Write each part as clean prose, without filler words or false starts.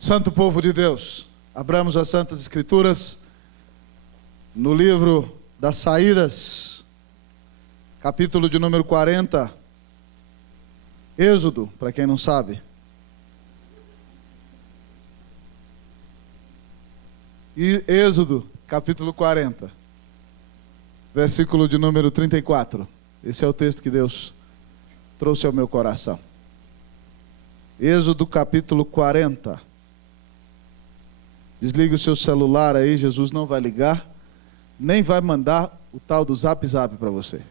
Santo povo de Deus, abramos as Santas Escrituras no livro das Saídas, capítulo de número 40, Êxodo, para quem não sabe. E Êxodo, capítulo 40, versículo de número 34. Esse é o texto que Deus trouxe ao meu coração. Êxodo, capítulo 40. Desligue o seu celular aí, Jesus não vai ligar, nem vai mandar o tal do zap para você.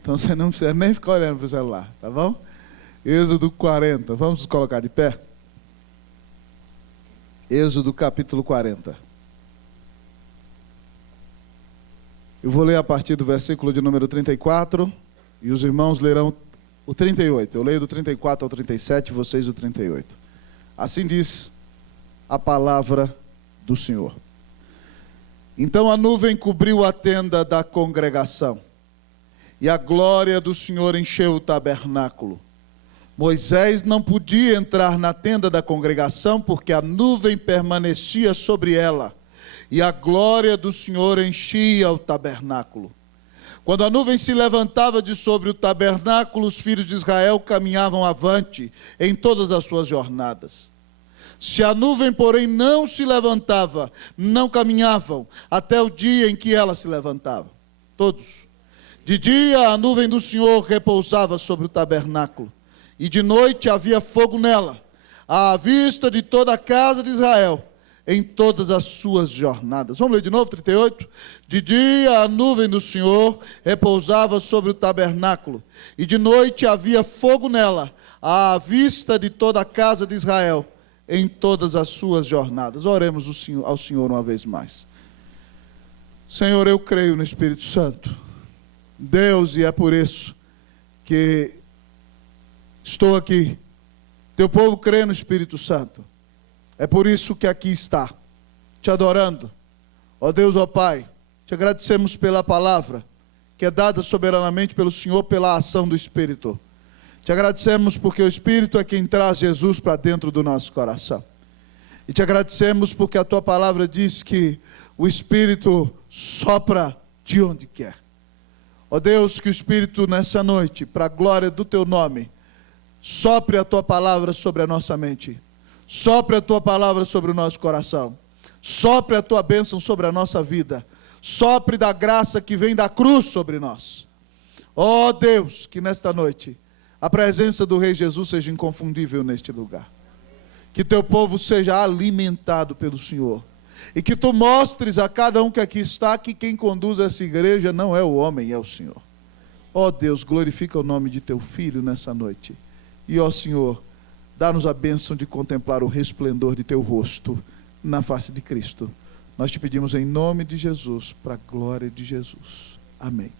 Então você não precisa nem ficar olhando para o celular, tá bom? Êxodo 40, vamos nos colocar de pé? Êxodo capítulo 40. Eu vou ler a partir do versículo de número 34, e os irmãos lerão o 38. Eu leio do 34 ao 37, vocês do 38. Assim diz a palavra do Senhor. Então a nuvem cobriu a tenda da congregação, e a glória do Senhor encheu o tabernáculo. Moisés não podia entrar na tenda da congregação, porque a nuvem permanecia sobre ela, e a glória do Senhor enchia o tabernáculo. Quando a nuvem se levantava de sobre o tabernáculo, os filhos de Israel caminhavam avante em todas as suas jornadas. Se a nuvem, porém, não se levantava, não caminhavam, até o dia em que ela se levantava. Todos. De dia a nuvem do Senhor repousava sobre o tabernáculo, e de noite havia fogo nela, à vista de toda a casa de Israel, em todas as suas jornadas. Vamos ler de novo, 38? De dia a nuvem do Senhor repousava sobre o tabernáculo, e de noite havia fogo nela, à vista de toda a casa de Israel, em todas as suas jornadas. Oremos ao Senhor uma vez mais. Senhor, eu creio no Espírito Santo, Deus, e é por isso que estou aqui. Teu povo crê no Espírito Santo. É por isso que aqui está, te adorando. Ó Deus, ó Pai, te agradecemos pela palavra que é dada soberanamente pelo Senhor, pela ação do Espírito. Te agradecemos porque o Espírito é quem traz Jesus para dentro do nosso coração. E te agradecemos porque a tua palavra diz que o Espírito sopra de onde quer. Ó Deus, que o Espírito nessa noite, para a glória do teu nome, sopre a tua palavra sobre a nossa mente. Sopre a tua palavra sobre o nosso coração. Sopre a tua bênção sobre a nossa vida. Sopre da graça que vem da cruz sobre nós. Ó Deus, que nesta noite a presença do Rei Jesus seja inconfundível neste lugar. Que teu povo seja alimentado pelo Senhor. E que tu mostres a cada um que aqui está que quem conduz essa igreja não é o homem, é o Senhor. Ó Deus, glorifica o nome de teu Filho nessa noite. E ó Senhor, dá-nos a bênção de contemplar o resplendor de teu rosto na face de Cristo. Nós te pedimos em nome de Jesus, para a glória de Jesus. Amém.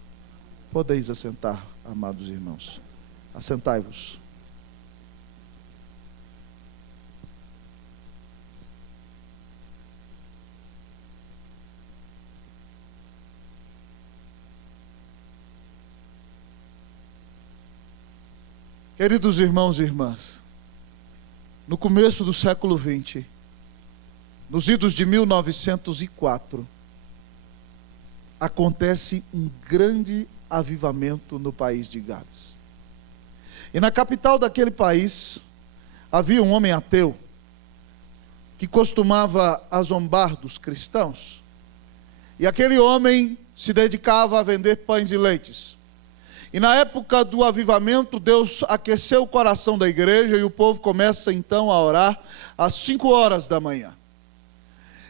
Podeis assentar, amados irmãos. Assentai-vos. Queridos irmãos e irmãs, no começo do século XX, nos idos de 1904, acontece um grande avivamento no país de Gales. E na capital daquele país, havia um homem ateu, que costumava a zombar dos cristãos. E aquele homem se dedicava a vender pães e leites. E na época do avivamento, Deus aqueceu o coração da igreja, e o povo começa então a orar às 5 horas da manhã.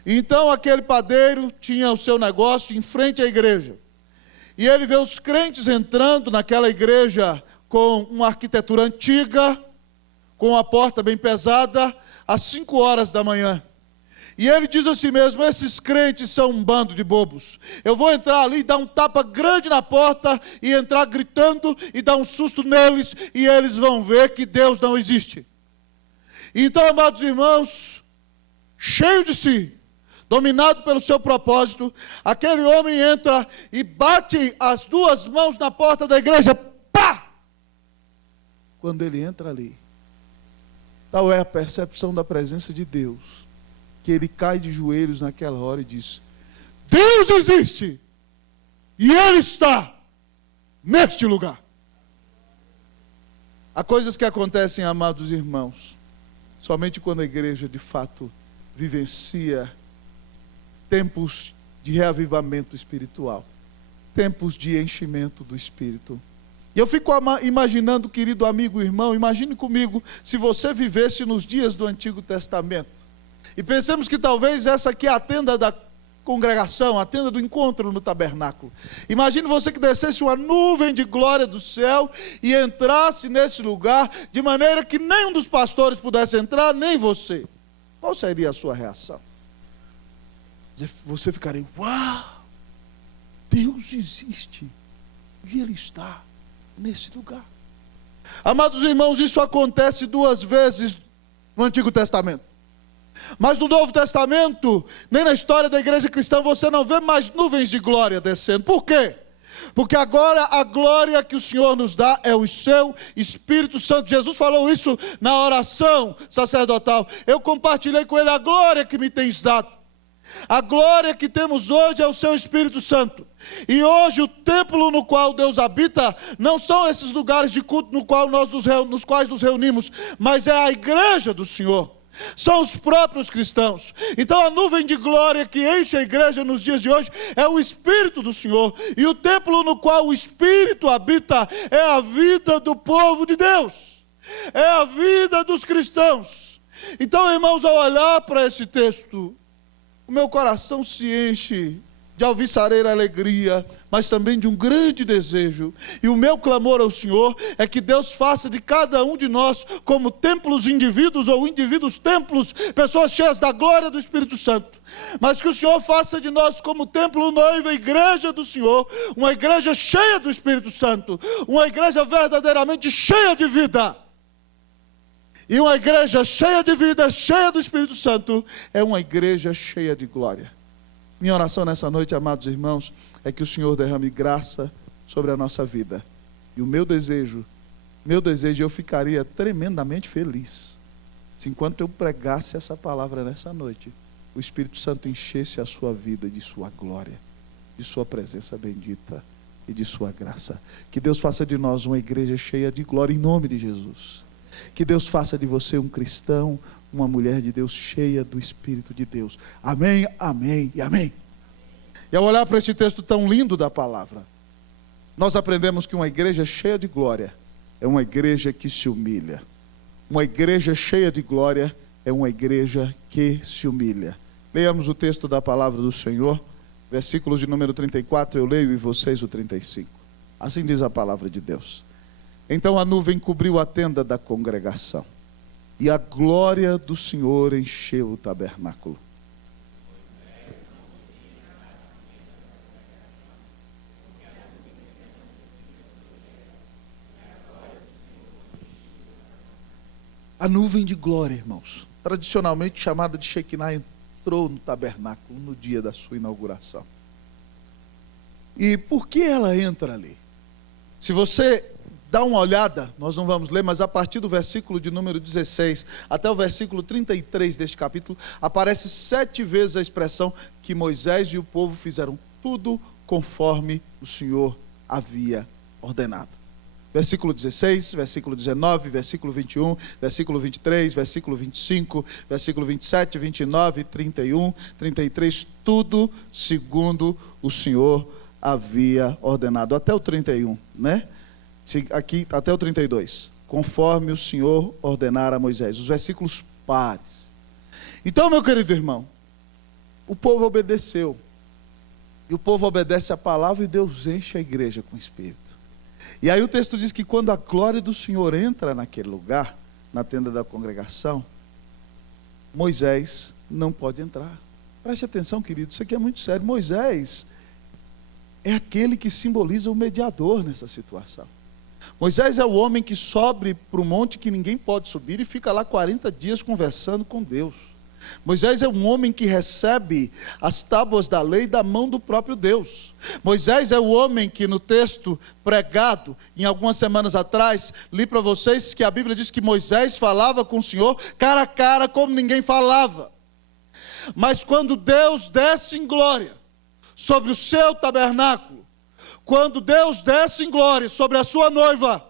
Então aquele padeiro tinha o seu negócio em frente à igreja. E ele vê os crentes entrando naquela igreja com uma arquitetura antiga, com uma porta bem pesada, às 5 horas da manhã. E ele diz a si mesmo: esses crentes são um bando de bobos. Eu vou entrar ali, dar um tapa grande na porta, e entrar gritando, e dar um susto neles, e eles vão ver que Deus não existe. Então, amados irmãos, cheio de si, dominado pelo seu propósito, aquele homem entra e bate as duas mãos na porta da igreja. Pá! Quando ele entra ali, Tal é a percepção da presença de Deus, que ele cai de joelhos naquela hora e diz: Deus existe, e Ele está neste lugar. Há coisas que acontecem, amados irmãos, somente quando a igreja de fato vivencia tempos de reavivamento espiritual, tempos de enchimento do Espírito. E eu fico imaginando, querido amigo, irmão, imagine comigo se você vivesse nos dias do Antigo Testamento. E pensemos que talvez essa aqui é a tenda da congregação, a tenda do encontro no tabernáculo. Imagine você que descesse uma nuvem de glória do céu e entrasse nesse lugar de maneira que nenhum dos pastores pudesse entrar, nem você. Qual seria a sua reação? Você ficaria: uau, Deus existe e Ele está nesse lugar. Amados irmãos, isso acontece 2 vezes no Antigo Testamento. Mas no Novo Testamento, nem na história da igreja cristã, você não vê mais nuvens de glória descendo. Por quê? Porque agora a glória que o Senhor nos dá é o seu Espírito Santo. Jesus falou isso na oração sacerdotal. Eu compartilhei com ele: a glória que me tens dado. A glória que temos hoje é o seu Espírito Santo. E hoje o templo no qual Deus habita não são esses lugares de culto nos quais nos reunimos, mas é a igreja do Senhor. São os próprios cristãos. Então a nuvem de glória que enche a igreja nos dias de hoje é o Espírito do Senhor. E o templo no qual o Espírito habita é a vida do povo de Deus, é a vida dos cristãos. Então, irmãos, ao olhar para esse texto, o meu coração se enche de alvissareira alegria, mas também de um grande desejo. E o meu clamor ao Senhor é que Deus faça de cada um de nós como templos indivíduos, ou indivíduos templos, pessoas cheias da glória do Espírito Santo. Mas que o Senhor faça de nós como templo noivo, a igreja do Senhor, uma igreja cheia do Espírito Santo, uma igreja verdadeiramente cheia de vida. E uma igreja cheia de vida, cheia do Espírito Santo, é uma igreja cheia de glória. Minha oração nessa noite, amados irmãos, é que o Senhor derrame graça sobre a nossa vida. E o meu desejo, eu ficaria tremendamente feliz se, enquanto eu pregasse essa palavra nessa noite, o Espírito Santo enchesse a sua vida de sua glória, de sua presença bendita e de sua graça. Que Deus faça de nós uma igreja cheia de glória em nome de Jesus. Que Deus faça de você um cristão, uma mulher de Deus cheia do Espírito de Deus. Amém, amém e amém. E ao olhar para este texto tão lindo da palavra, nós aprendemos que uma igreja cheia de glória é uma igreja que se humilha. Uma igreja cheia de glória é uma igreja que se humilha. Leiamos o texto da palavra do Senhor, versículos de número 34, eu leio e vocês o 35. Assim diz a palavra de Deus. Então a nuvem cobriu a tenda da congregação, e a glória do Senhor encheu o tabernáculo. A nuvem de glória, irmãos, tradicionalmente chamada de Shekinah, entrou no tabernáculo no dia da sua inauguração. E por que ela entra ali? Se você dá uma olhada, nós não vamos ler, mas a partir do versículo de número 16 até o versículo 33 deste capítulo, aparece 7 vezes a expressão que Moisés e o povo fizeram tudo conforme o Senhor havia ordenado. Versículo 16, versículo 19, versículo 21, versículo 23, versículo 25, versículo 27, 29, 31, 33, tudo segundo o Senhor havia ordenado. Até o 31, né? Aqui até o 32, conforme o Senhor ordenara a Moisés, os versículos pares. Então, meu querido irmão, o povo obedeceu, e o povo obedece a palavra, e Deus enche a igreja com o Espírito. E aí o texto diz que quando a glória do Senhor entra naquele lugar, na tenda da congregação, Moisés não pode entrar. Preste atenção, querido, isso aqui é muito sério. Moisés é aquele que simboliza o mediador nessa situação. Moisés é o homem que sobe para o monte que ninguém pode subir e fica lá 40 dias conversando com Deus. Moisés é um homem que recebe as tábuas da lei da mão do próprio Deus. Moisés é o homem que no texto pregado, em algumas semanas atrás, li para vocês que a Bíblia diz que Moisés falava com o Senhor cara a cara como ninguém falava. Mas quando Deus desce em glória sobre o seu tabernáculo, quando Deus desce em glória sobre a sua noiva,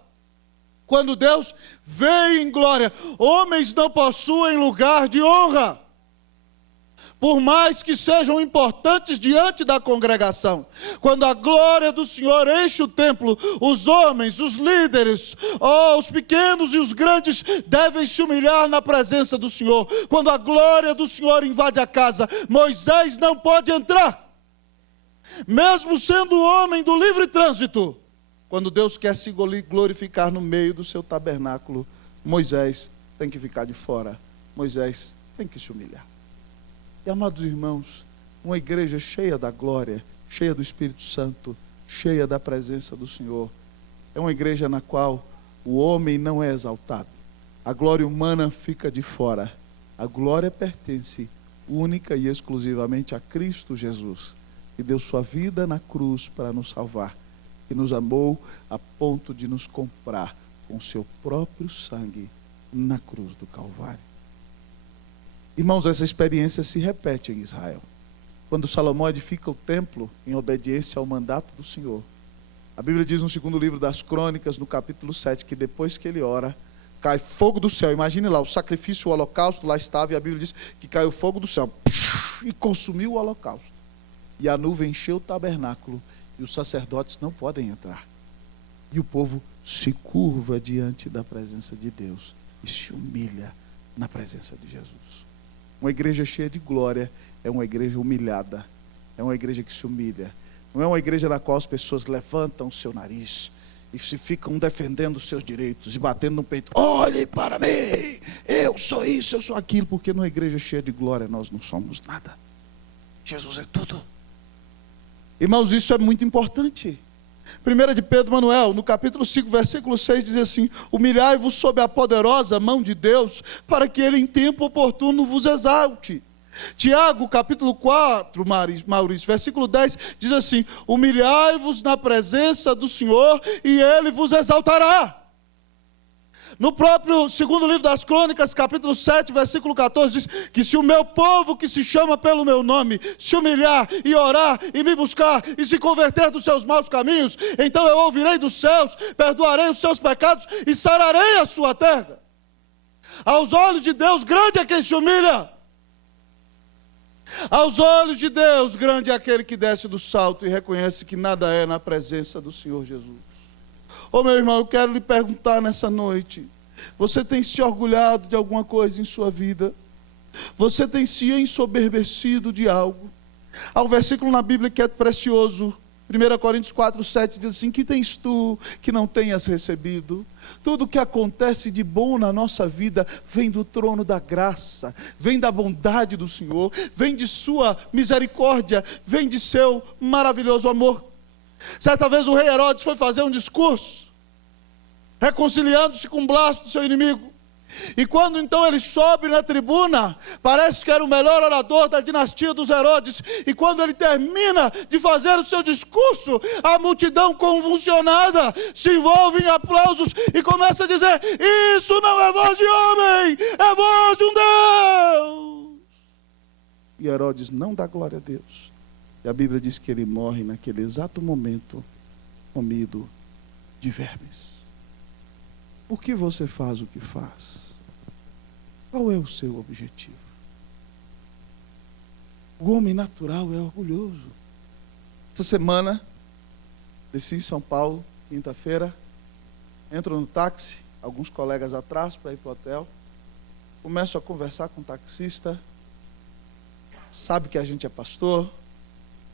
quando Deus veio em glória, homens não possuem lugar de honra, por mais que sejam importantes diante da congregação. Quando a glória do Senhor enche o templo, os homens, os líderes, os pequenos e os grandes devem se humilhar na presença do Senhor. Quando a glória do Senhor invade a casa, Moisés não pode entrar, mesmo sendo homem do livre trânsito. Quando Deus quer se glorificar no meio do seu tabernáculo, Moisés tem que ficar de fora, Moisés tem que se humilhar. E, amados irmãos, uma igreja cheia da glória, cheia do Espírito Santo, cheia da presença do Senhor, é uma igreja na qual o homem não é exaltado, a glória humana fica de fora, a glória pertence única e exclusivamente a Cristo Jesus, que deu sua vida na cruz para nos salvar, que nos amou a ponto de nos comprar com seu próprio sangue na cruz do Calvário. Irmãos, essa experiência se repete em Israel. Quando Salomão edifica o templo em obediência ao mandato do Senhor, a Bíblia diz no segundo livro das Crônicas, no capítulo 7, que depois que ele ora, cai fogo do céu. Imagine lá, o sacrifício, o holocausto lá estava, e a Bíblia diz que caiu fogo do céu e consumiu o holocausto. E a nuvem encheu o tabernáculo, e os sacerdotes não podem entrar. E o povo se curva diante da presença de Deus e se humilha na presença de Jesus. Uma igreja cheia de glória é uma igreja humilhada, é uma igreja que se humilha. Não é uma igreja na qual as pessoas levantam o seu nariz e se ficam defendendo os seus direitos e batendo no peito. Olhe para mim, eu sou isso, eu sou aquilo. Porque numa igreja cheia de glória nós não somos nada. Jesus é tudo. Irmãos, isso é muito importante. 1 de Pedro Manuel, no capítulo 5, versículo 6, diz assim: humilhai-vos sob a poderosa mão de Deus, para que ele em tempo oportuno vos exalte. Tiago, capítulo 4, Maurício, versículo 10, diz assim: humilhai-vos na presença do Senhor, e ele vos exaltará. No próprio segundo livro das Crônicas, capítulo 7, versículo 14, diz que se o meu povo que se chama pelo meu nome se humilhar e orar e me buscar e se converter dos seus maus caminhos, então eu ouvirei dos céus, perdoarei os seus pecados e sararei a sua terra. Aos olhos de Deus, grande é quem se humilha. Aos olhos de Deus, grande é aquele que desce do salto e reconhece que nada é na presença do Senhor Jesus. Meu irmão, eu quero lhe perguntar nessa noite: você tem se orgulhado de alguma coisa em sua vida? Você tem se ensoberbecido de algo? Há um versículo na Bíblia que é precioso, 1 Coríntios 4, 7, diz assim: que tens tu que não tenhas recebido? Tudo que acontece de bom na nossa vida vem do trono da graça, vem da bondade do Senhor, vem de sua misericórdia, vem de seu maravilhoso amor. Certa vez o rei Herodes foi fazer um discurso, reconciliando-se com o braço do seu inimigo. E quando então ele sobe na tribuna, parece que era o melhor orador da dinastia dos Herodes. E quando ele termina de fazer o seu discurso, a multidão convulsionada se envolve em aplausos e começa a dizer: isso não é voz de homem, é voz de um Deus. E Herodes não dá glória a Deus. E a Bíblia diz que ele morre naquele exato momento, comido de vermes. Por que você faz o que faz? Qual é o seu objetivo? O homem natural é orgulhoso. Essa semana, desci em São Paulo, quinta-feira, entro no táxi, alguns colegas atrás para ir para o hotel, começo a conversar com o taxista, sabe que a gente é pastor,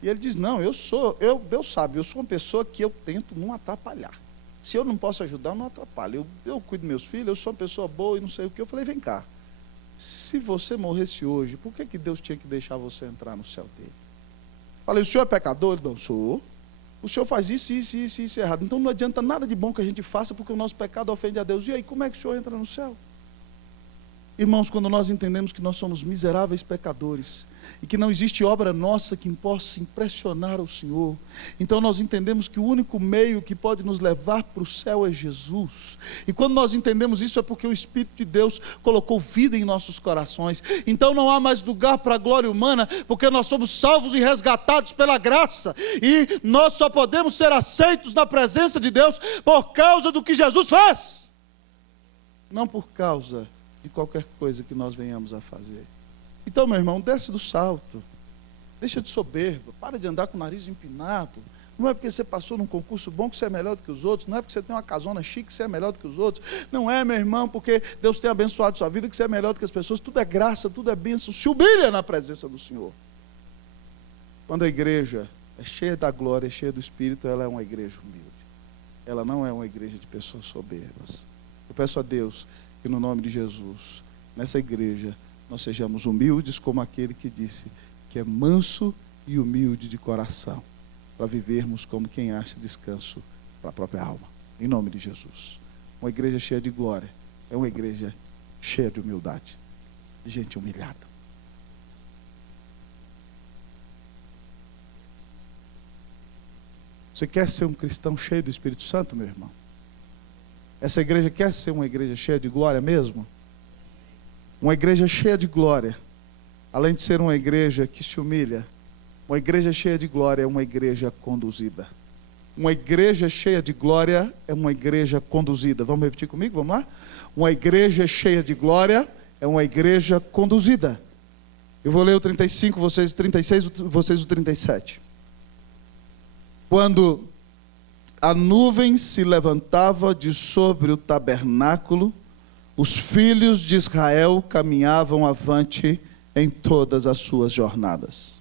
e ele diz: não, Deus sabe, eu sou uma pessoa que eu tento não atrapalhar. Se eu não posso ajudar, eu não atrapalho. Eu cuido dos meus filhos, eu sou uma pessoa boa e não sei o que. Eu falei: vem cá, se você morresse hoje, por que Deus tinha que deixar você entrar no céu dele? Falei: o senhor é pecador? Ele: não sou. O senhor faz isso errado. Então não adianta nada de bom que a gente faça, porque o nosso pecado ofende a Deus. E aí, como é que o senhor entra no céu? Irmãos, quando nós entendemos que nós somos miseráveis pecadores e que não existe obra nossa que possa impressionar o Senhor, então nós entendemos que o único meio que pode nos levar para o céu é Jesus. E quando nós entendemos isso é porque o Espírito de Deus colocou vida em nossos corações. Então não há mais lugar para a glória humana, porque nós somos salvos e resgatados pela graça, e nós só podemos ser aceitos na presença de Deus por causa do que Jesus fez, não por causa de qualquer coisa que nós venhamos a fazer. Então, meu irmão, desce do salto, deixa de soberba, para de andar com o nariz empinado. Não é porque você passou num concurso bom que você é melhor do que os outros, não é porque você tem uma casona chique que você é melhor do que os outros, não é, meu irmão, porque Deus tem abençoado sua vida que você é melhor do que as pessoas. Tudo é graça, tudo é bênção, se humilha na presença do Senhor. Quando a igreja é cheia da glória, é cheia do Espírito, ela é uma igreja humilde, ela não é uma igreja de pessoas soberbas. Eu peço a Deus que no nome de Jesus, nessa igreja, nós sejamos humildes como aquele que disse que é manso e humilde de coração, para vivermos como quem acha descanso para a própria alma, em nome de Jesus. Uma igreja cheia de glória é uma igreja cheia de humildade, de gente humilhada. Você quer ser um cristão cheio do Espírito Santo, meu irmão? Essa igreja quer ser uma igreja cheia de glória mesmo? Uma igreja cheia de glória, além de ser uma igreja que se humilha, uma igreja cheia de glória é uma igreja conduzida. Uma igreja cheia de glória é uma igreja conduzida. Vamos repetir comigo? Vamos lá? Uma igreja cheia de glória é uma igreja conduzida. Eu vou ler o 35, vocês o 36, vocês o 37. Quando a nuvem se levantava de sobre o tabernáculo, os filhos de Israel caminhavam avante em todas as suas jornadas.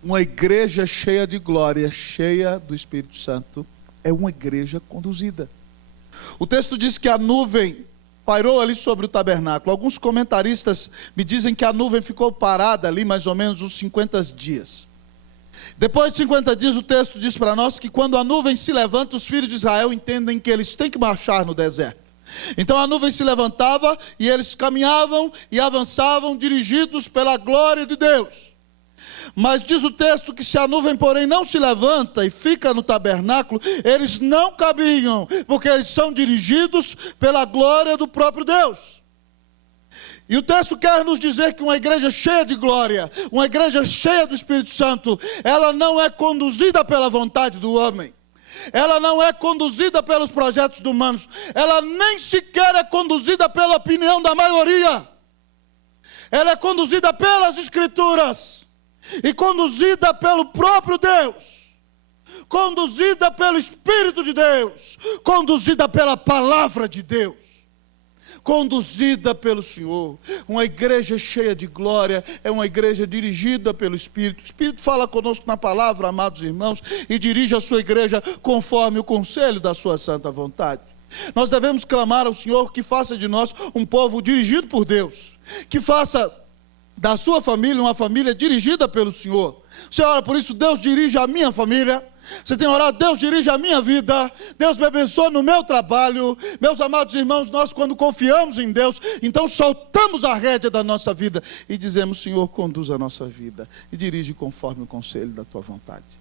Uma igreja cheia de glória, cheia do Espírito Santo, é uma igreja conduzida. O texto diz que a nuvem pairou ali sobre o tabernáculo. Alguns comentaristas me dizem que a nuvem ficou parada ali mais ou menos uns 50 dias. Depois de 50 dias, o texto diz para nós que quando a nuvem se levanta, os filhos de Israel entendem que eles têm que marchar no deserto. Então a nuvem se levantava e eles caminhavam e avançavam dirigidos pela glória de Deus. Mas diz o texto que se a nuvem, porém, não se levanta e fica no tabernáculo, eles não caminham, porque eles são dirigidos pela glória do próprio Deus. E o texto quer nos dizer que uma igreja cheia de glória, uma igreja cheia do Espírito Santo, ela não é conduzida pela vontade do homem, ela não é conduzida pelos projetos humanos, ela nem sequer é conduzida pela opinião da maioria, ela é conduzida pelas Escrituras, e conduzida pelo próprio Deus, conduzida pelo Espírito de Deus, conduzida pela palavra de Deus, conduzida pelo Senhor. Uma igreja cheia de glória é uma igreja dirigida pelo Espírito. O Espírito fala conosco na palavra, amados irmãos, e dirige a sua igreja conforme o conselho da sua santa vontade. Nós devemos clamar ao Senhor que faça de nós um povo dirigido por Deus, que faça da sua família uma família dirigida pelo Senhor. Você ora por isso: Deus dirige a minha família. Você tem orado: Deus dirige a minha vida, Deus me abençoa no meu trabalho. Meus amados irmãos, nós quando confiamos em Deus, então soltamos a rédea da nossa vida e dizemos: Senhor, conduz a nossa vida e dirige conforme o conselho da tua vontade.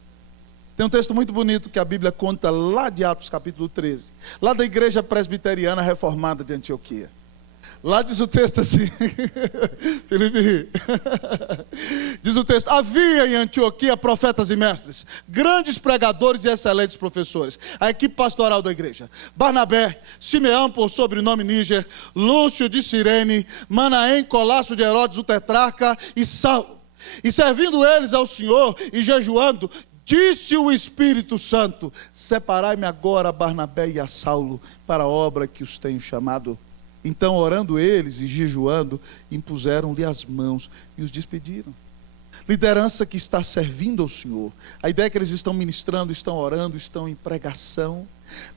Tem um texto muito bonito que a Bíblia conta lá de Atos capítulo 13, lá da igreja presbiteriana reformada de Antioquia. Lá diz o texto assim, Felipe, diz o texto: havia em Antioquia profetas e mestres, grandes pregadores e excelentes professores. A equipe pastoral da igreja: Barnabé, Simeão por sobrenome Níger, Lúcio de Cirene, Manaém, Colasso de Herodes o tetrarca e Saulo. E servindo eles ao Senhor e jejuando, disse o Espírito Santo: separai-me agora a Barnabé e a Saulo para a obra que os tenho chamado. Então, orando eles e jejuando, impuseram-lhe as mãos e os despediram. liderança que está servindo ao Senhor. A ideia é que eles estão ministrando, estão orando, estão em pregação.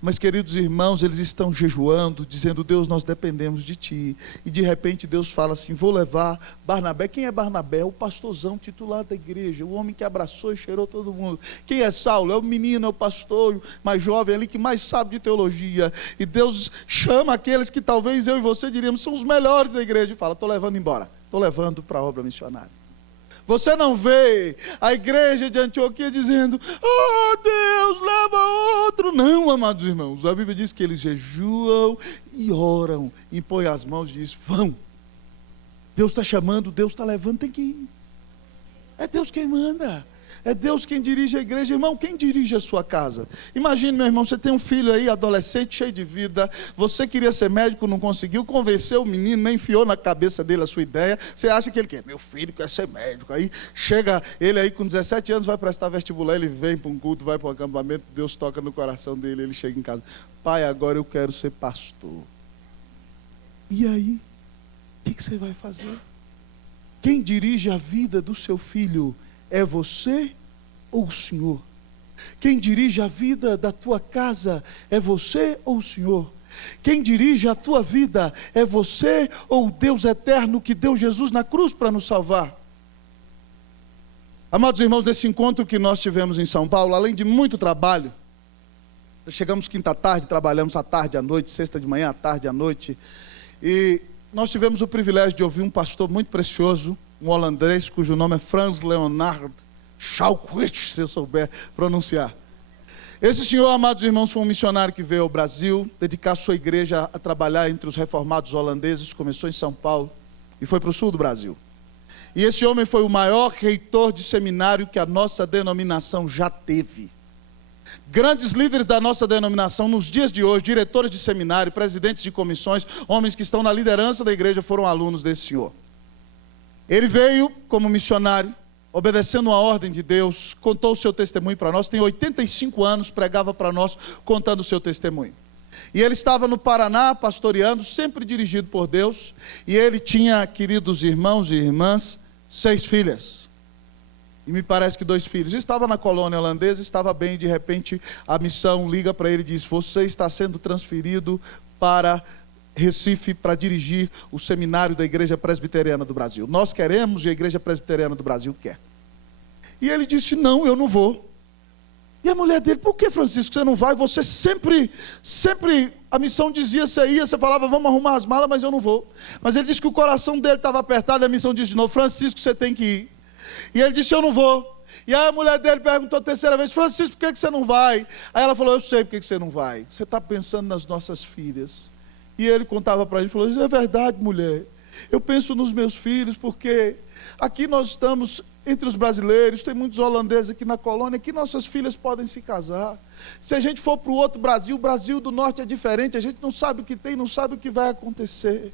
Mas, queridos irmãos, eles estão jejuando, dizendo: Deus, nós dependemos de Ti. E de repente Deus fala assim: vou levar Barnabé. Quem é Barnabé? É o pastorzão titular da igreja, o homem que abraçou e cheirou todo mundo. Quem é Saulo? É o menino, é o pastor mais jovem ali, que mais sabe de teologia. E Deus chama aqueles que talvez eu e você diríamos são os melhores da igreja, e fala: estou levando embora, estou levando para a obra missionária. Você não vê a igreja de Antioquia dizendo: oh Deus, leva outro. Não, amados irmãos, a Bíblia diz que eles jejuam e oram, impõem as mãos e diz: vão. Deus está chamando, Deus está levando, tem que ir. É Deus quem manda. É Deus quem dirige a igreja. Irmão, quem dirige a sua casa? Imagine, meu irmão, você tem um filho aí, adolescente, cheio de vida. Você queria ser médico, não conseguiu, convenceu o menino, nem enfiou na cabeça dele a sua ideia. Você acha que ele quer? Meu filho quer ser médico. Aí chega ele aí com 17 anos, vai prestar vestibular, ele vem para um culto, vai para um acampamento, Deus toca no coração dele, ele chega em casa: pai, agora eu quero ser pastor. E aí? O que você vai fazer? Quem dirige a vida do seu filho é você ou o Senhor? Quem dirige a vida da tua casa é você ou o Senhor? Quem dirige a tua vida é você ou o Deus eterno que deu Jesus na cruz para nos salvar? Amados irmãos, nesse encontro que nós tivemos em São Paulo, além de muito trabalho, chegamos quinta tarde, trabalhamos à tarde, à noite, sexta de manhã, à tarde, à noite, e nós tivemos o privilégio de ouvir um pastor muito precioso, um holandês, cujo nome é Frans Leonard Schalkwitz, se eu souber pronunciar. Esse senhor, amados irmãos, foi um missionário que veio ao Brasil, dedicar sua igreja a trabalhar entre os reformados holandeses, começou em São Paulo e foi para o sul do Brasil. E esse homem foi o maior reitor de seminário que a nossa denominação já teve. Grandes líderes da nossa denominação, nos dias de hoje, diretores de seminário, presidentes de comissões, homens que estão na liderança da igreja, foram alunos desse senhor. Ele veio como missionário, obedecendo uma ordem de Deus, contou o seu testemunho para nós, tem 85 anos, pregava para nós, contando o seu testemunho. E ele estava no Paraná, pastoreando, sempre dirigido por Deus, e ele tinha, queridos irmãos e irmãs, 6 filhas. E me parece que 2 filhos. Estava na colônia holandesa, estava bem, e de repente a missão liga para ele e diz: você está sendo transferido para Recife para dirigir o seminário da Igreja Presbiteriana do Brasil. Nós queremos e a Igreja Presbiteriana do Brasil quer. E ele disse: não, eu não vou. E a mulher dele: por que, Francisco, você não vai? Você sempre, a missão dizia, você ia, você falava, vamos arrumar as malas, mas eu não vou. Mas ele disse que o coração dele estava apertado, e a missão disse de novo: Francisco, você tem que ir. E ele disse: eu não vou. E aí a mulher dele perguntou a terceira vez: Francisco, por que você não vai? Aí ela falou: eu sei por que você não vai. Você está pensando nas nossas filhas. E ele contava para a gente, falou: isso é verdade, mulher. Eu penso nos meus filhos, porque aqui nós estamos entre os brasileiros, tem muitos holandeses aqui na colônia, que nossas filhas podem se casar. Se a gente for para o outro Brasil, o Brasil do Norte é diferente, a gente não sabe o que tem, não sabe o que vai acontecer.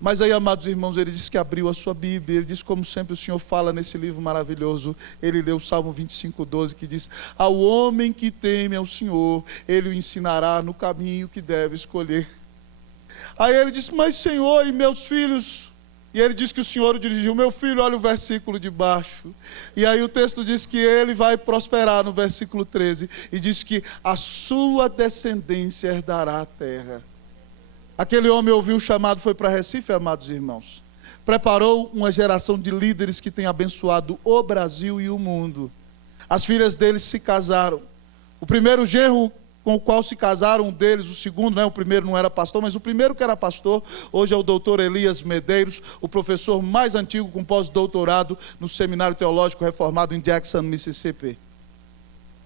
Mas aí, amados irmãos, ele disse que abriu a sua Bíblia, ele disse, como sempre o Senhor fala nesse livro maravilhoso, ele leu o Salmo 25:12, que diz: ao homem que teme ao Senhor, ele o ensinará no caminho que deve escolher. Aí ele disse: mas Senhor, e meus filhos? E ele disse que o Senhor o dirigiu: meu filho, olha o versículo de baixo. E aí o texto diz que ele vai prosperar no versículo 13, e diz que a sua descendência herdará a terra. Aquele homem ouviu o chamado, foi para Recife, amados irmãos. Preparou uma geração de líderes que tem abençoado o Brasil e o mundo. As filhas deles se casaram. O primeiro genro com o qual se casaram, um deles, o segundo, o primeiro não era pastor, mas o primeiro que era pastor, hoje é o doutor Elias Medeiros, o professor mais antigo com pós-doutorado no Seminário Teológico Reformado em Jackson, Mississippi.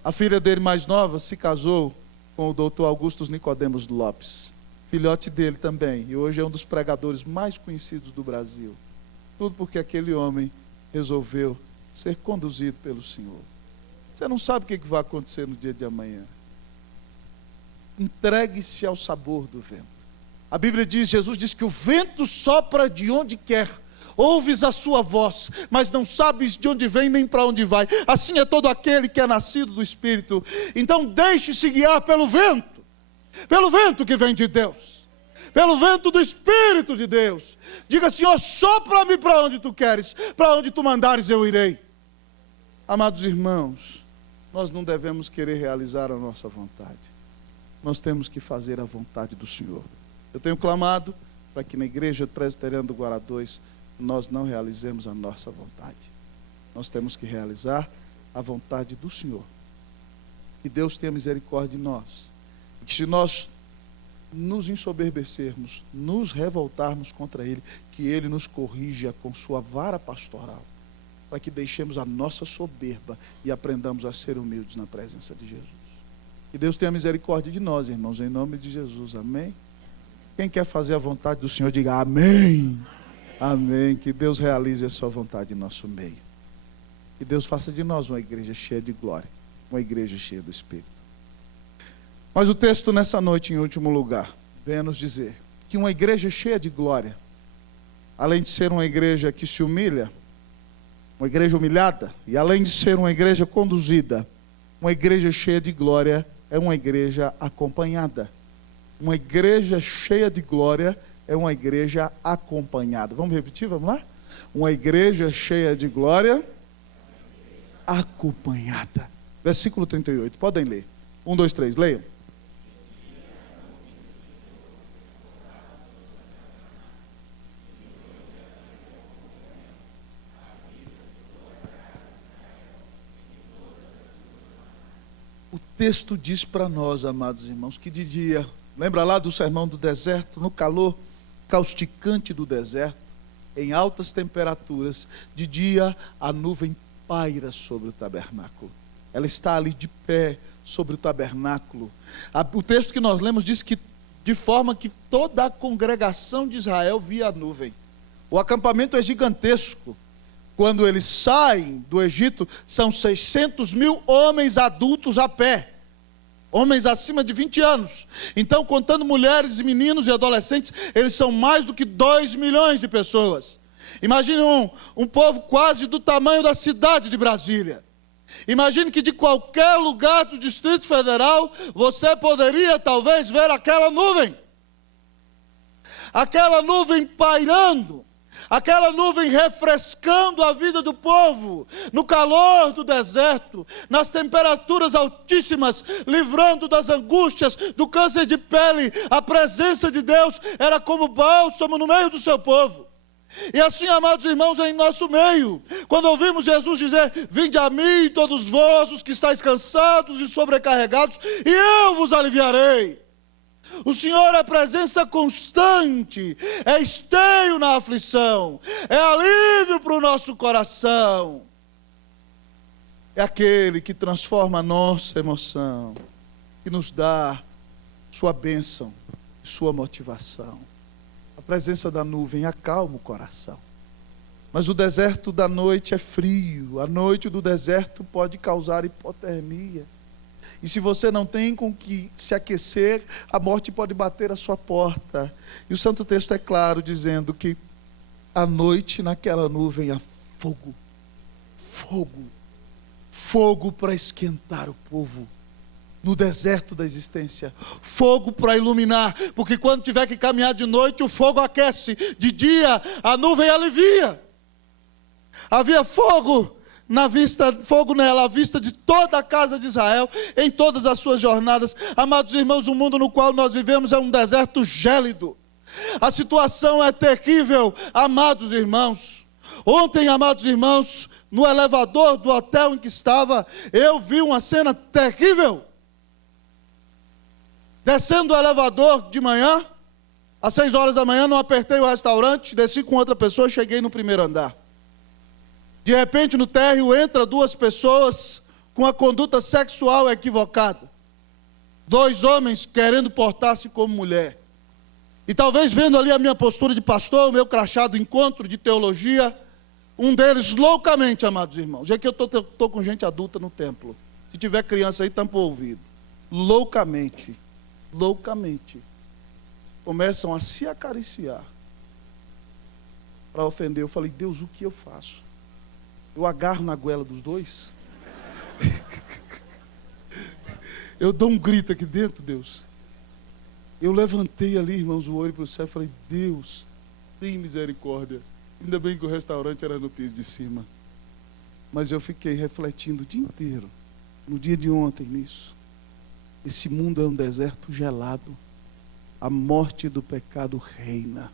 A filha dele mais nova se casou com o doutor Augusto Nicodemos Lopes, filhote dele também, e hoje é um dos pregadores mais conhecidos do Brasil. Tudo porque aquele homem resolveu ser conduzido pelo Senhor. Você não sabe o que vai acontecer no dia de amanhã. Entregue-se ao sabor do vento. A Bíblia diz, Jesus diz que o vento sopra de onde quer, ouves a sua voz, mas não sabes de onde vem nem para onde vai. Assim é todo aquele que é nascido do Espírito. Então deixe-se guiar pelo vento que vem de Deus. pelo vento do Espírito de Deus. Diga: Senhor, sopra-me para onde tu queres, para onde tu mandares eu irei. Amados irmãos, nós não devemos querer realizar a nossa vontade. Nós temos que fazer a vontade do Senhor. Eu tenho clamado para que na Igreja Presbiteriana do Guará 2 nós não realizemos a nossa vontade. Nós temos que realizar a vontade do Senhor. Que Deus tenha misericórdia de nós. E que se nós nos ensoberbecermos, nos revoltarmos contra Ele, que Ele nos corrija com sua vara pastoral, para que deixemos a nossa soberba e aprendamos a ser humildes na presença de Jesus. Que Deus tenha misericórdia de nós, irmãos, em nome de Jesus, amém? Quem quer fazer a vontade do Senhor, diga amém. Amém. Que Deus realize a sua vontade em nosso meio. Que Deus faça de nós uma igreja cheia de glória, uma igreja cheia do Espírito. Mas o texto nessa noite, em último lugar, vem a nos dizer que uma igreja cheia de glória, além de ser uma igreja que se humilha, uma igreja humilhada, e além de ser uma igreja conduzida, uma igreja cheia de glória é uma igreja acompanhada. Uma igreja cheia de glória é uma igreja acompanhada. Vamos repetir? Vamos lá? Uma igreja cheia de glória acompanhada. Versículo 38, podem ler. 1, 2, 3, leiam. O texto diz para nós, amados irmãos, que de dia, lembra lá do sermão do deserto, no calor causticante do deserto, em altas temperaturas, de dia a nuvem paira sobre o tabernáculo. Ela está ali de pé sobre o tabernáculo. O texto que nós lemos diz que de forma que toda a congregação de Israel via a nuvem. O acampamento é gigantesco. Quando eles saem do Egito, são 600.000 homens adultos a pé. Homens acima de 20 anos. Então, contando mulheres, meninos e adolescentes, eles são mais do que 2 milhões de pessoas. Imagine um povo quase do tamanho da cidade de Brasília. Imagine que de qualquer lugar do Distrito Federal, você poderia talvez ver aquela nuvem. Aquela nuvem pairando. Aquela nuvem refrescando a vida do povo, no calor do deserto, nas temperaturas altíssimas, livrando das angústias, do câncer de pele. A presença de Deus era como bálsamo no meio do seu povo. E assim, amados irmãos, é em nosso meio. Quando ouvimos Jesus dizer: vinde a mim todos vós os que estáis cansados e sobrecarregados, e eu vos aliviarei. O Senhor é presença constante, é esteio na aflição, é alívio para o nosso coração. É aquele que transforma a nossa emoção, que nos dá sua bênção, sua motivação. A presença da nuvem acalma o coração. Mas o deserto da noite é frio, a noite do deserto pode causar hipotermia. E se você não tem com que se aquecer, a morte pode bater à sua porta. E o Santo Texto é claro, dizendo que à noite naquela nuvem há fogo. Fogo. Fogo para esquentar o povo. No deserto da existência. Fogo para iluminar. Porque quando tiver que caminhar de noite, o fogo aquece. De dia, a nuvem alivia. Havia fogo nela, à vista de toda a casa de Israel, em todas as suas jornadas. Amados irmãos, o mundo no qual nós vivemos é um deserto gélido. A situação é terrível, amados irmãos. Ontem, amados irmãos, no elevador do hotel em que estava, eu vi uma cena terrível. Descendo o elevador de manhã, às 6 horas da manhã, não apertei o restaurante, desci com outra pessoa, cheguei no primeiro andar. De repente, no térreo, entra 2 pessoas com a conduta sexual equivocada. 2 homens querendo portar-se como mulher. E talvez vendo ali a minha postura de pastor, o meu crachá do encontro de teologia, um deles loucamente, amados irmãos. Já que eu estou com gente adulta no templo. Se tiver criança aí, tampa o ouvido. Loucamente, começam a se acariciar para ofender. Eu falei: Deus, o que eu faço? Eu agarro na goela dos 2? Eu dou um grito aqui dentro, Deus. Eu levantei ali, irmãos, o olho para o céu e falei: Deus, tem misericórdia. Ainda bem que o restaurante era no piso de cima. Mas eu fiquei refletindo o dia inteiro, no dia de ontem, nisso. Esse mundo é um deserto gelado. A morte do pecado reina.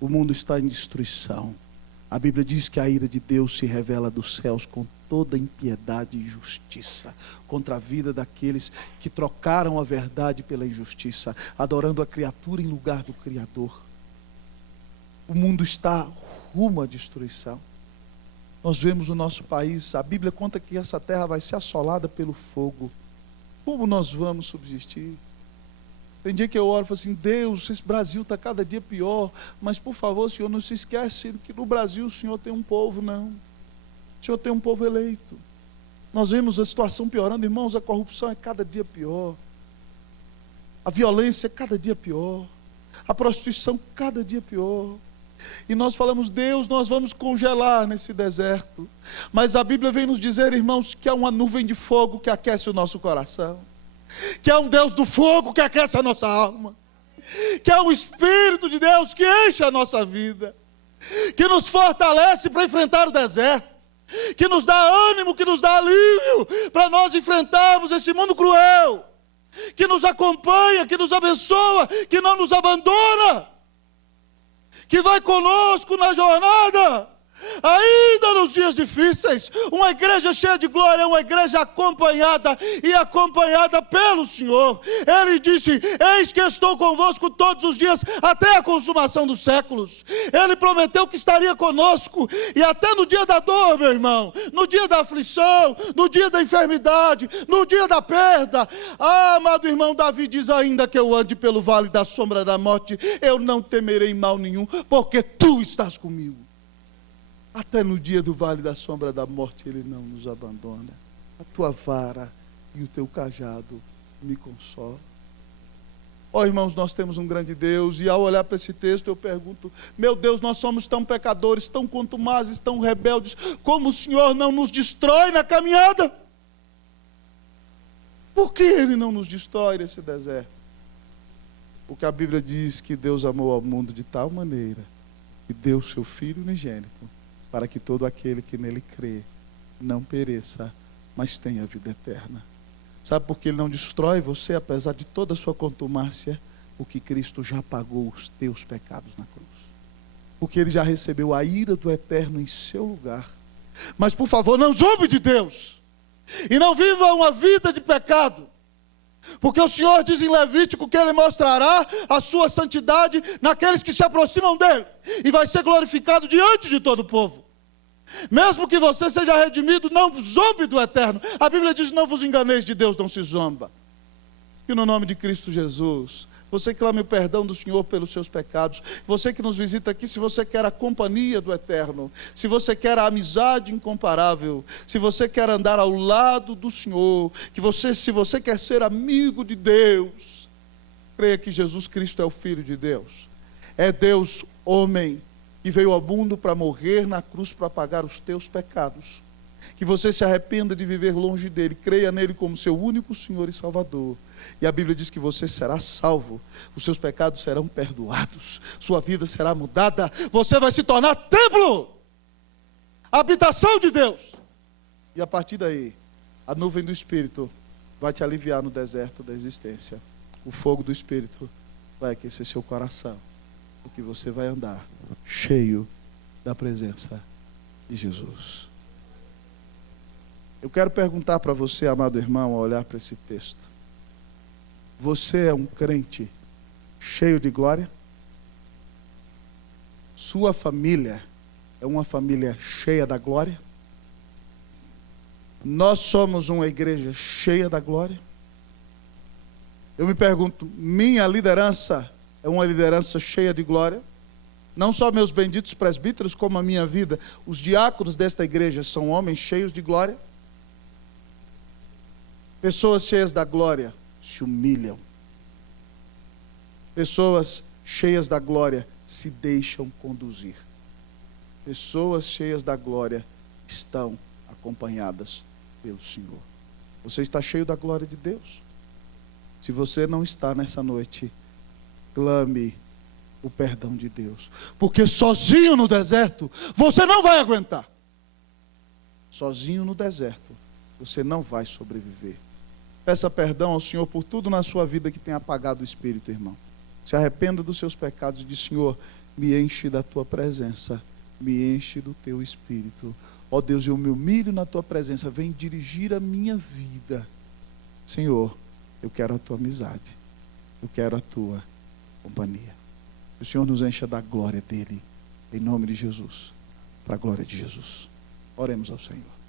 O mundo está em destruição. A Bíblia diz que a ira de Deus se revela dos céus com toda impiedade e injustiça contra a vida daqueles que trocaram a verdade pela injustiça, adorando a criatura em lugar do Criador. O mundo está rumo à destruição. Nós vemos o nosso país, a Bíblia conta que essa terra vai ser assolada pelo fogo. Como nós vamos subsistir? Tem dia que eu oro e falo assim: Deus, esse Brasil está cada dia pior, mas por favor, Senhor, não se esquece que no Brasil o Senhor tem um povo, não. O Senhor tem um povo eleito. Nós vemos a situação piorando, irmãos, a corrupção é cada dia pior. A violência é cada dia pior. A prostituição cada dia pior. E nós falamos: Deus, nós vamos congelar nesse deserto. Mas a Bíblia vem nos dizer, irmãos, que há uma nuvem de fogo que aquece o nosso coração. Que há um Deus do fogo que aquece a nossa alma. Que há um Espírito de Deus que enche a nossa vida. Que nos fortalece para enfrentar o deserto. Que nos dá ânimo, que nos dá alívio para nós enfrentarmos esse mundo cruel. Que nos acompanha, que nos abençoa, que não nos abandona. Que vai conosco na jornada, ainda nos dias difíceis. Uma igreja cheia de glória é uma igreja acompanhada e acompanhada pelo Senhor. Ele disse: eis que estou convosco todos os dias até a consumação dos séculos. Ele prometeu que estaria conosco, e até no dia da dor, meu irmão, no dia da aflição, no dia da enfermidade, no dia da perda. Ah, amado irmão, Davi diz: ainda que eu ande pelo vale da sombra da morte, eu não temerei mal nenhum, porque tu estás comigo. Até no dia do vale da sombra da morte Ele não nos abandona. A tua vara e o teu cajado me consolam. Ó, irmãos, nós temos um grande Deus. E ao olhar para esse texto eu pergunto: meu Deus, nós somos tão pecadores, tão contumazes, tão rebeldes. Como o Senhor não nos destrói na caminhada? Por que Ele não nos destrói nesse deserto? Porque a Bíblia diz que Deus amou ao mundo de tal maneira que deu seu Filho unigênito, para que todo aquele que nele crê não pereça, mas tenha vida eterna. Sabe por que Ele não destrói você, apesar de toda a sua contumácia? Porque Cristo já pagou os teus pecados na cruz. Porque Ele já recebeu a ira do Eterno em seu lugar. Mas por favor, não zombe de Deus. E não viva uma vida de pecado. Porque o Senhor diz em Levítico que Ele mostrará a sua santidade naqueles que se aproximam dEle. E vai ser glorificado diante de todo o povo. Mesmo que você seja redimido, não zombe do Eterno. A Bíblia diz: não vos enganeis, de Deus não se zomba. E no nome de Cristo Jesus, você clame o perdão do Senhor pelos seus pecados. Você que nos visita aqui, se você quer a companhia do Eterno, se você quer a amizade incomparável, se você quer andar ao lado do Senhor, se você quer ser amigo de Deus, creia que Jesus Cristo é o Filho de Deus. É Deus homem, que veio ao mundo para morrer na cruz para pagar os teus pecados. Que você se arrependa de viver longe dele, creia nele como seu único Senhor e Salvador. E a Bíblia diz que você será salvo, os seus pecados serão perdoados, sua vida será mudada, você vai se tornar templo, habitação de Deus. E a partir daí, a nuvem do Espírito vai te aliviar no deserto da existência. O fogo do Espírito vai aquecer seu coração, porque você vai andar cheio da presença de Jesus. Eu quero perguntar para você, amado irmão, ao olhar para esse texto: você é um crente cheio de glória? Sua família é uma família cheia da glória? Nós somos uma igreja cheia da glória? Eu me pergunto, minha liderança é uma liderança cheia de glória? Não só meus benditos presbíteros, como a minha vida, os diáconos desta igreja são homens cheios de glória? Pessoas cheias da glória se humilham. Pessoas cheias da glória se deixam conduzir. Pessoas cheias da glória estão acompanhadas pelo Senhor. Você está cheio da glória de Deus? Se você não está nessa noite, clame o perdão de Deus. Porque sozinho no deserto, você não vai aguentar. Sozinho no deserto, você não vai sobreviver. Peça perdão ao Senhor por tudo na sua vida que tem apagado o espírito, irmão. Se arrependa dos seus pecados e diz: Senhor, me enche da tua presença, me enche do teu espírito. Ó Deus, eu me humilho na tua presença, vem dirigir a minha vida. Senhor, eu quero a tua amizade, eu quero a tua companhia. Que o Senhor nos encha da glória dele, em nome de Jesus, para a glória de Jesus. Oremos ao Senhor.